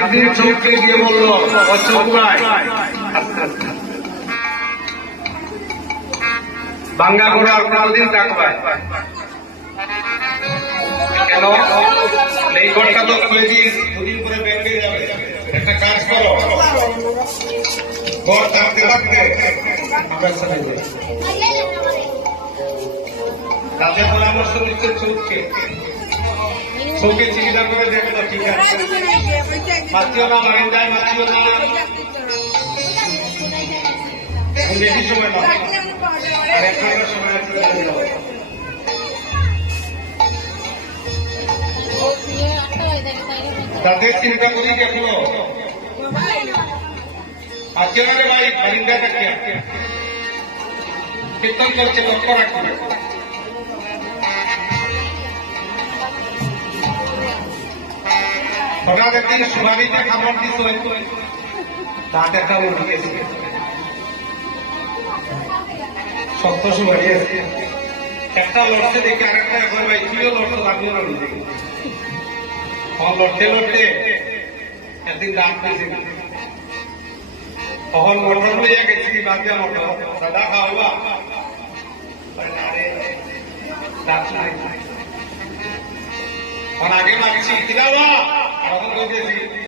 চোখকে দিয়ে বললো বাঙ্গা করে আর কোনদিন ডাকবায় কেন এই ঘরটা তো খুলেছি দুদিন করে ব্যাংকে যাবে একটা কাজ করো ঘর থাকতে থাকতে তাদের পরামর্শ নিচ্ছে চোখকে চোখে চিকিৎসা করে দেখলো ঠিক আছে মাতিও না মাইন্দায় মাতিও না বেশি সময় না আর এক ঘন্টার সময় আছে তাদের চিন্তা করি দেখলো আজকে মানে ভাই বারিন্দা থাকে কীর্তন করছে লক্ষ্য রাখবে হঠাৎ একদিন সুভাবিতে খাবার দিত তাতে একটা উঠে গেছে সত্য সুভাবি আছে একটা লড়ছে দেখে আরেকটা এখন ভাই তুইও লড়ছো আমিও লড়ি দেখি লড়তে লড়তে একদিন দাম পেয়েছে তখন মোটর লইয়া গেছি বাচ্চা মোটর দাদা খাওয়া আগে মাগছি কিনা বা তখন বলতেছি